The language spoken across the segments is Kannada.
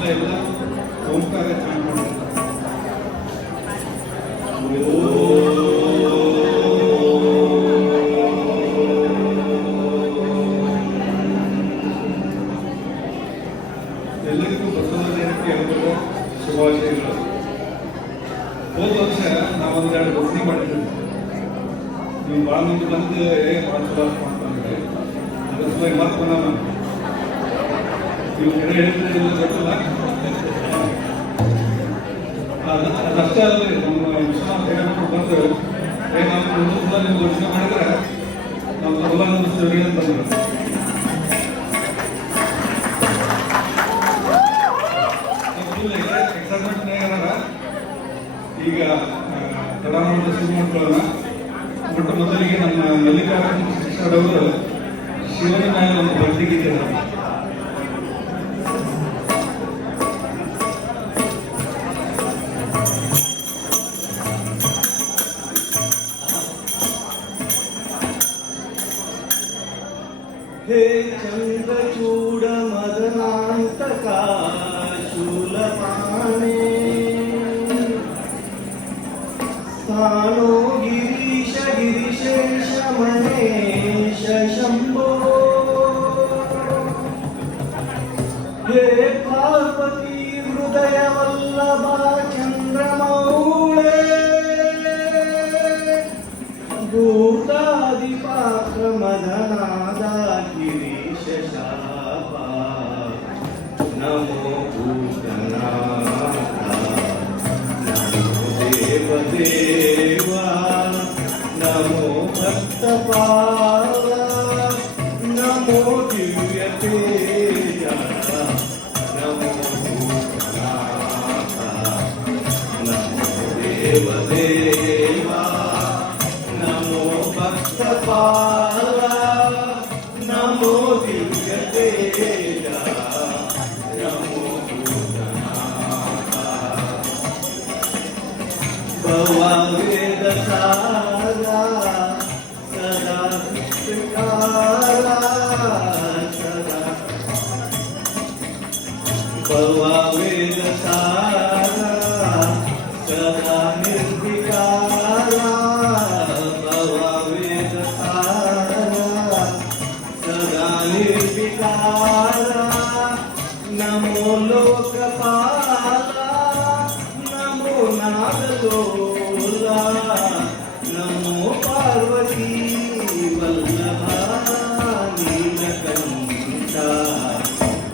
ಎಲ್ಲ ಓಂಕಾರ ಚಾಂಟ್ ಮಾಡ್ತಾರೆ. ಎಲ್ಲರಿಗೂ ಬಸವ ಜಯಂತಿ ಹಬ್ಬದ ಶುಭಾಶಯಗಳು. ಹೋದ ವರ್ಷ ನಾವೊಂದೆರಡು ಘೋಷಣೆ ಮಾಡಿದ್ದೀವಿ. ನೀವು ಭಾಳ ಮಂದಿ ಬಂದು ಭಾಳ ಚಲೋ ಮಾಡ್ತಾರೆ. ಅದ್ರ ಸಲುವಾಗಿ ಮತ್ತೆ ಬಂದ ನೀವು ಕಡೆ ಹೇಳಿದ್ರೆ ಇಲ್ಲ ಗೊತ್ತಿಲ್ಲ. ಅದಷ್ಟೇ ಅಲ್ಲದೆ ನಮ್ಮ ವಿಶ್ವನಾಥ ಹೆಗಡೆ ಬಂದು ನಾವು ಮುಂದೆ ಸಲ ನೀವು ಘೋಷಣೆ ಮಾಡಿದ್ರೆ ನಾವು ತಗೊಳ್ಳೋದು ಅಂತಂದ್ರು. ಈಗ ಪ್ರಧಾನಮಂತ್ರಿ ಶುರು ಮಾಡ್ಕೊಳ್ಳೋಣ. ಮೊಟ್ಟ ಮೊದಲಿಗೆ ನಮ್ಮ ಮಲ್ಲಿಕಾರ್ಜುನ ಶಿಕ್ಷಣದವರು ಶಿವನ ಮೇಲೆ ಒಂದು ಬರ್ತಿಗೆ हे चंद्रचूड मदनांतका शूलपाणे स्थानो गिरीश गिरिशेष महेश शंभो हे पार्वती हृदय वल्लभा चंद्रमौळे भूतादिपात्र मदनादा गिरीश शापा नमो भूतनाथा नमो देवदेवा नमो भक्तपाला नमो दिव्यतेजा नमो भूतनाथा नमो देवदेवा नमो भक्तपाला नमो दिव्यतेजा नमो भूतनाथा भवावेदसारा सदा कृष्णकाला सदा भवावेदसारा सदा निर्विकारा सदा निर्विकारा नमो लोकपाला नमो नागलोला नमो पार्वती वल्लभा नीलकंठा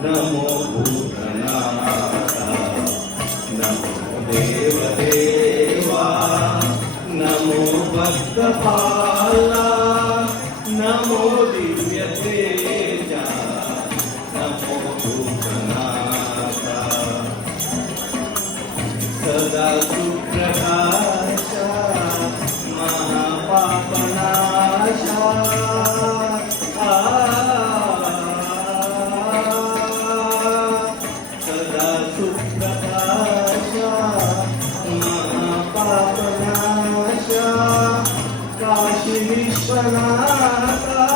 नमो भूतनाथा नमो देवदेवा नमो भक्तपाला नमो दिव्यतेजा नमो भूतनाथा सदा सुप्रकाशा महापापनाशा सदा सुप्रकाशा महापापनाशा काशी विश्वनाथा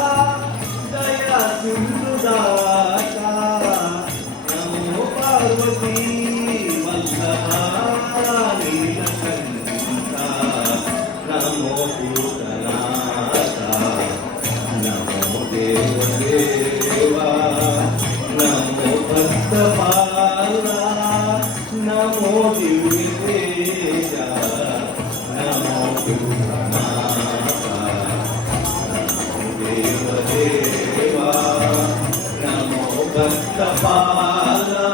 दया सिंधुदाता नमो पार्वती वल्लभा नीलकंठा नमो भूतनाथा नमो देवदेवा नमो भक्तपाला नमो दिव्यतेजा नमो भूतनाथा देवदेवा नमो भक्तपाला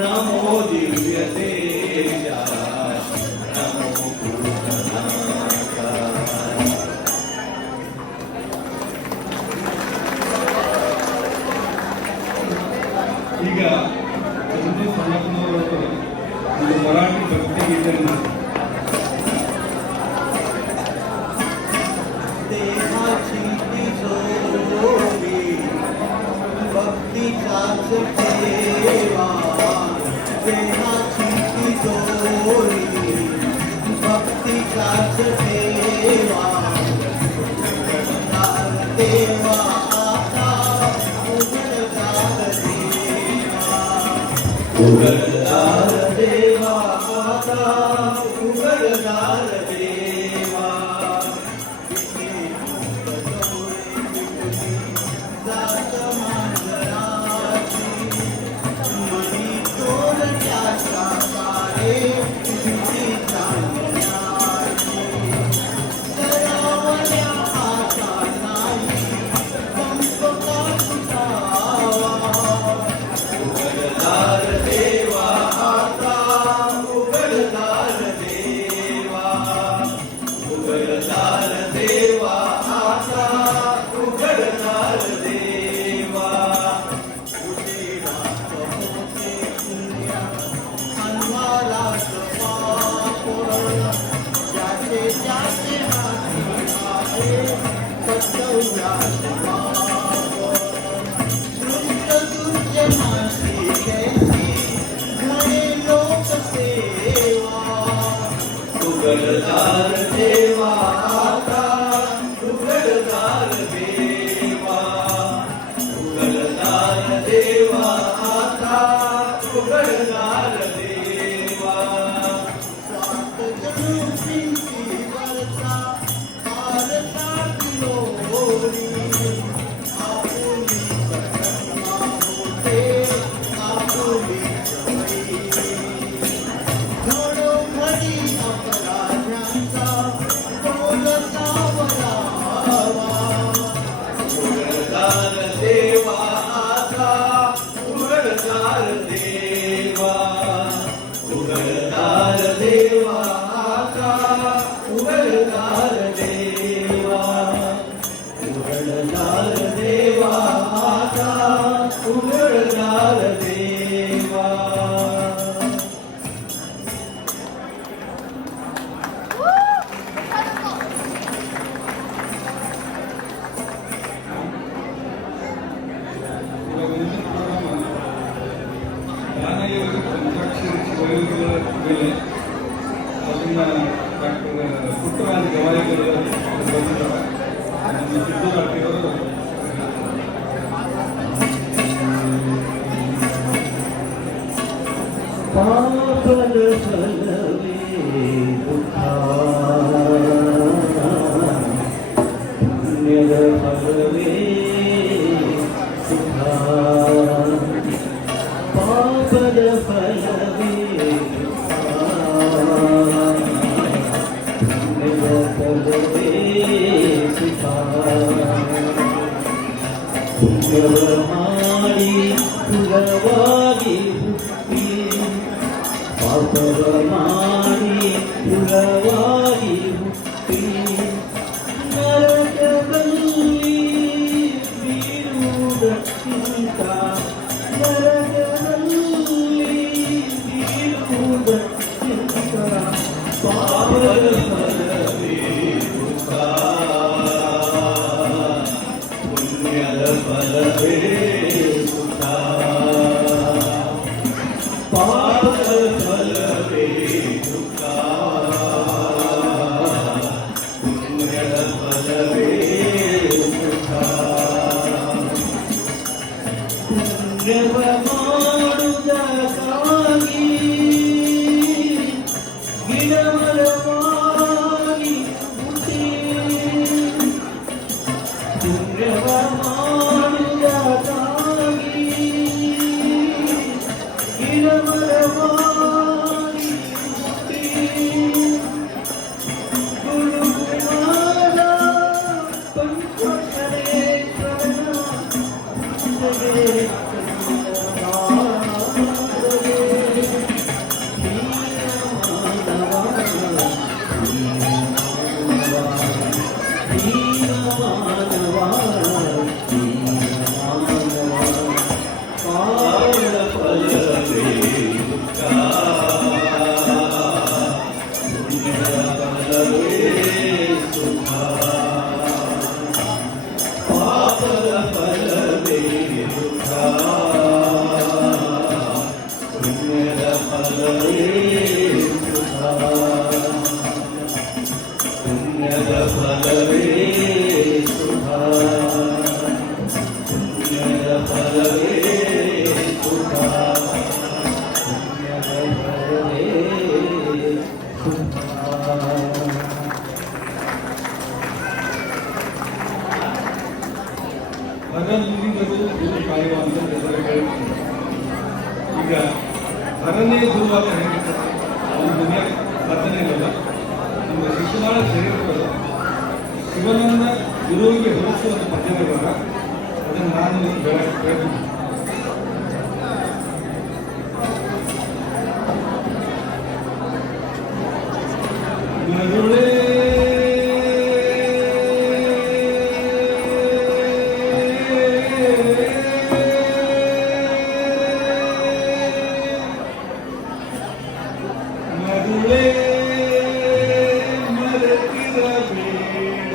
नमो दिव्यतेजा नमो भूतनाथा ಈಗ ಸಂಜೆ ಸಣ್ಣಪ್ಪನವರು ಒಂದು ಮರಾಠಿ ಭಕ್ತಿ ಗೀತೆಯನ್ನು देहाची तिजोरी भक्तीचाच ठेवा देहाची तिजोरी भक्तीचाच ठेवा देवा आता उघड उघडदार देवा आता उघडदार देवा जात मांजराची मनी तोरण्याच्या काळे किती चांदण्याची सरावल्या आता नाही पंप का सुटावा उघडदार देवा आता उघडदार देवा उघडदार देवा आता उघडदार देवा उशिरात होते पुण्या अन्वारात पापड ज्याचे ज्याचे हाती आहे कर्तव्यात पापड तुझे मासी कैसी घरे लोक सेवा उघडदार देवा आता उघडदार देवा उघडदार देवा आता उघडदार देवा सात जणू भिंतीवरचा आरसा किलोरी आपुली सगळ्यांना होते आपुली सवयी घडोघडी अपराध्यांचा डोल सावरावा उघडदार देवा आता उघडदार देवा उघडदार देवा आता उघडदार देवा उघडदार देवा आता उघडदार देवा ಜ್ಞಾನಯೋಗ ಪಂಚಾಕ್ಷರಿ ವಯೋಗಳ ಮೇಲೆ ಅದನ್ನ ಡಾಕ್ಟರ್ ಪುಟ್ಟರಾಜ ಗವಾಯಿಗಳು ಬಂದಿದ್ದಾರೆ ನಮ್ಮ ಸಿದ್ದು ಡಾಕ್ಟರ್ ಪಾಪದ ಫಲವೇ ದುಃಖ ಪುಣ್ಯದ ಫಲವೇ ಸುಖ ಪಾಪದ ಫಲವೇ ದುಃಖ ಪುಣ್ಯದ ಫಲವೇ ಸುಖ ಪುಣ್ಯವ ಮಾಡಿ ಪುರವಾಗಿ ಹುಟ್ಟಿ ಪಾಪವ ಮಾಡಿ ಪುರವಾಗಿ ಹುಟ್ಟಿ ನರಕದಲ್ಲಿ ಬೀಳುವುದಕ್ಕಿಂತ ನರಕದಲ್ಲಿ ಬೀಳುವುದಕ್ಕಿಂತ ಪಾಪದ ಫಲವೇ ದುಃಖ ಪುಣ್ಯದ ಫಲವೇ ಸುಖ ಪಾಪದ ಫಲವೇ ದುಃಖ ಪುಣ್ಯದ ಫಲವೇ ಸುಖ ಪುಣ್ಯವ ಮಾಡುವುದಕ್ಕಾಗಿ ಗಿಡಮರವಾಗಿ ಹುಟ್ಟಿ ಪುಣ್ಯವ ಮಾಡುವುದಕ್ಕಾಗಿ ಗಿಡಮರವಾಗಿ ಹುಟ್ಟಿ ಗುರುಕುಮಾರ ಪಂಚಕರೇಶ್ವರನ ಪಾಪದ ಫಲವೇ ದುಃಖ ಹರ ನುಡಿಗರು ಗುರು ಕಾಯುವ ಅಂತ ಹೆಸರು ಹೇಳ್ತೀನಿ. ಈಗ ಹರನೇ ಗುರು ಅಂತ ಹೇಳಿರ್ತಾರೆ, ಅವನ ದುನಿಯಾ ಸಾಧನೆ ಇರಲ್ಲ. ನಮ್ಮ ಶಿಶುನಾಳ ಚರಿತ್ರೆಗಳು ಶಿವನನ್ನ ಗುರುವಿಗೆ ಹೋಲಿಸುವ ಒಂದು ಪದ್ಯವಿರುವಾಗ ಅದನ್ನು ನಾನು ಹೇಳ್ತೀನಿ. ಮರುಳೇ ಮರುಳೇ ಮರೆತಿರಬೇಡ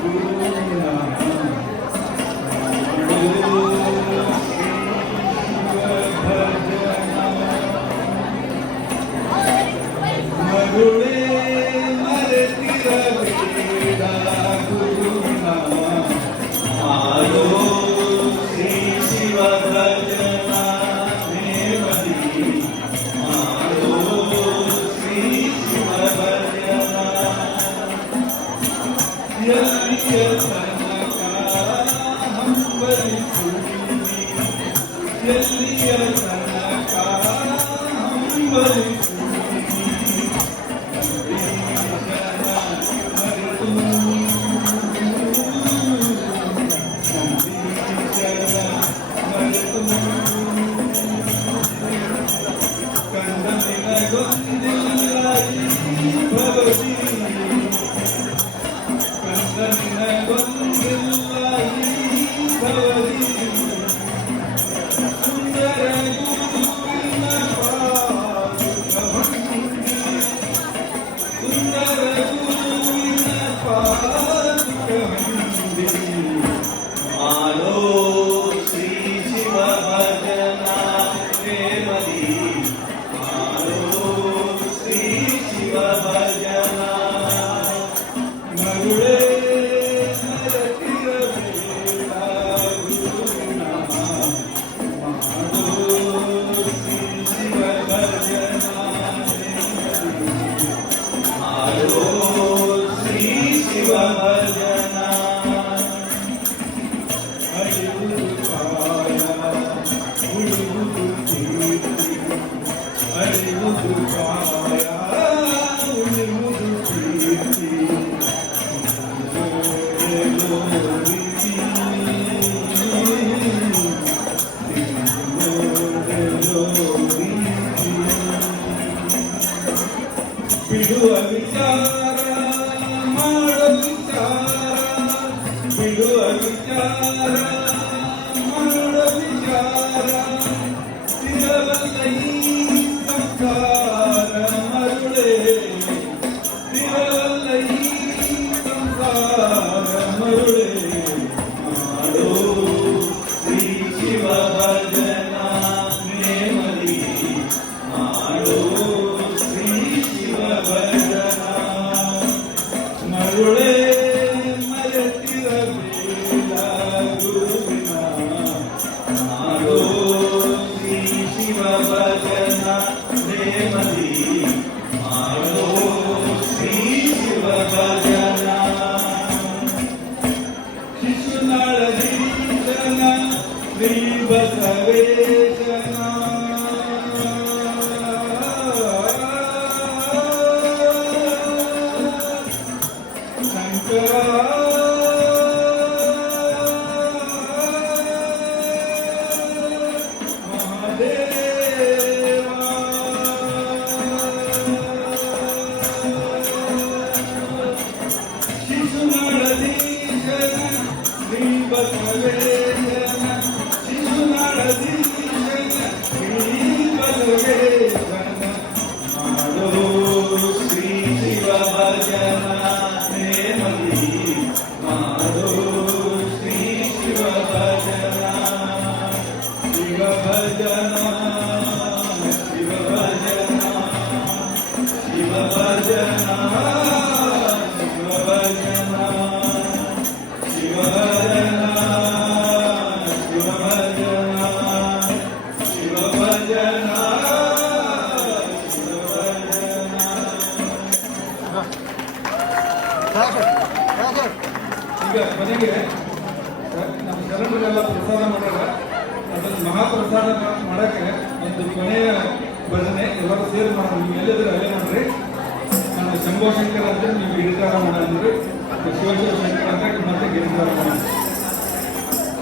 ಗುರುನ ಮರುಳೇ ಮರೆತಿರಬೇಡ ಗುರುನ ಮಾಡೋ ಶ್ರೀ ಶಿವ ಭಜನ ನೇಮದಿ ಮಾಡೋ ಶ್ರೀ ಶಿವ ಭಜನ ಎಲ್ಲಿಯ ತನಕ ಹಂಬಲಿಸುವಿ ಎಲ್ಲಿಯ ತನಕ ಹಂಬಲಿಸುವಿ ಬಿಡುವ ವಿಚಾರ ಮಾಡ ವಿಚಾರ ಬಿಡುವ ವಿಚಾರ ಮಾಡ ವಿಚಾರ ಸ್ಥಿರವಲ್ಲ ಈ ಸಂಸಾರ ಮರುಳೇ ಸ್ಥಿರವಲ್ಲ ಈ ಸಂಸಾರ ಮರುಳೇ ಮಾಡೋ ಶ್ರೀ ಶಿವ ಭಜನ ನೇಮದಿ ಮಾಡೋ ಶ್ರೀ ಶಿವ ಭಜನ ಮರುಳೇ ಮರೆತಿರಬೇಡ ಗುರುವಿನ ಮಾಡೋ ಶ್ರೀ ಶಿವ ಭಜನ ನೇಮದಿ ಮಾಡೋ ಶ್ರೀ ಶಿವ ಭಜನ ಶಿಶುನಾಳದೀಶನ ಶ್ರೀ ಬಸವೇಶನ ಶಂಕರ ಮಹಾದೇವ ಶಿಶುನಾಳದೀಶನ ಶ್ರೀ ಬಸವೇಶನ ಶಿಶುನಾಳದೀಶನ ಶ್ರೀ ಬಸವೇಶನ ಮಾಡೋ ಶ್ರೀ ಶಿವ ಭಜನ ನೇಮದಿ ಮಾಡೋ ಶ್ರೀ ಶಿವ ಭಜನ ಶಿವ ಭಜನ ಶಿವ ಭಜನ ಶಿವ ಭಜನ ಶಿವ ಭಜನ ಶಿವ ಭಜನ ಶಿವ ಭಜನ ಶಿವ ಭಜನ ಶಿವ ಭಜನ ಈಗ ಕೊನೆಗೆ ನಮ್ಮ ಶರಣರ ಪ್ರಸಾದ ಮಾಡ್ಯಾರ. ಅದನ್ನು ಮಹಾಪ್ರಸಾದ ಮಾಡಕ್ಕೆ ಒಂದು ಕೊನೆಯ ಭಜನೆ ಎಲ್ಲರೂ ಸೇರಿ ಮಾಡೋಣ. ನೀವು ಎಲ್ಲಿದ್ರೆ ಅಲ್ಲೇ ಮಾಡ್ರಿ. ನಾನು ಶಂಭೋ ಶಂಕರ ಅಂದ್ರೆ ನೀವು ಗಿರಿಧಾರ ಮಾಡ ಅಂದ್ರೆ ಶಿವಶಿವ ಶಂಕರ ಅಂದ್ರೆ ಮತ್ತೆ ಗಿರಿಧಾರ ಮಾಡ.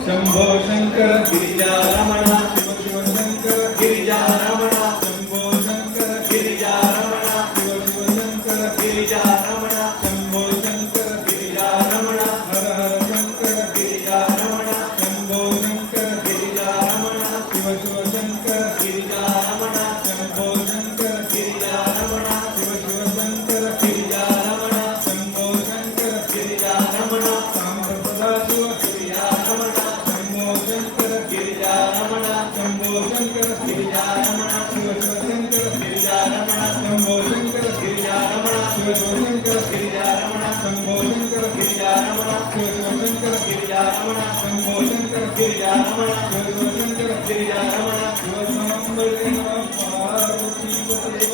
ಶಂಭೋ ಶಂಕರ ಗಿರಿಜಾರಮಣ ಶಿವ ಶಿವ ಶಂಕರ ಗಿರಿಜಾರಮಣ ಶಂಭೋ ಶಂಕರ ಗಿರಿಜಾರಮಣ ಶಿವ ಶಿವ ಶಂಕರ ಗಿರಿಜಾರಮಣ ಶಂಭೋ ಶಂಕರ ಗಿರಿಜಾರಮಣ ಹರ ಹರ ಶಂಕರ ಗಿರಿಜಾರಮಣ ಶಂಭೋ ಶಂಕರ ಗಿರಿಜಾರಮಣ ಶಿವ ಶಿವ ಶಂಕರ ಗಿರಿಜಾರಮಣ ಶಂಭೋ ಶಂಕರ ಗಿರಿಜಾರಮಣ ಶಿವ ಶಿವ ಶಂಕರ ಗಿರಿಜಾರಮಣ ಶಂಭೋ ಶಂಕರ ಗಿರಿಜಾರಮಣ ಸಾಂಬ ಸದಾಶಿವ ಗಿರಿಜಾರಮಣ ಶಂಭೋ ಶಂಕರ ಗಿರಿಜಾರಮಣ ಶಂಭೋ ಶಂಕರ ಗಿರಿಜಾರಮಣ ಶಿವ ಶಿವ ಶಂಕರ ಗಿರಿಜಾರಮಣ ಶಂಭೋ ಶಂಕರ ಗಿರಿಜಾರಮಣ ಶಿವ ಶಿವ ಶಂಕರ ಗಿರಿಜಾರಮಣ ಶಂಭೋ ಶಂಕರ ಗಿರಿಜಾರಮಣ ಶಿವ ಶಿವ ಶಂಕರ ಗಿರಿಜಾರಮಣ ಶಂಭೋ ಶಂಕರ ಗಿರಿಜಾರಮಣ ಶಿವ ಶಿವ ಶಂಕರ ಗಿರಿಜಾರಮಣ ಶಿವಸಾಂಬರೇ ನಮಃ ಪಾರ್ವತಿ ಪತಯೇ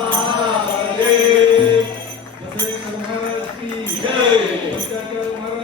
ಮಹಾದೇವ ಬಸವೇಶ್ವರ ಮಹಾರಾಜ್ ಕಿ ಜೈ. ಬಸವೇಶ್ವರ ಮಹಾರಾಜ್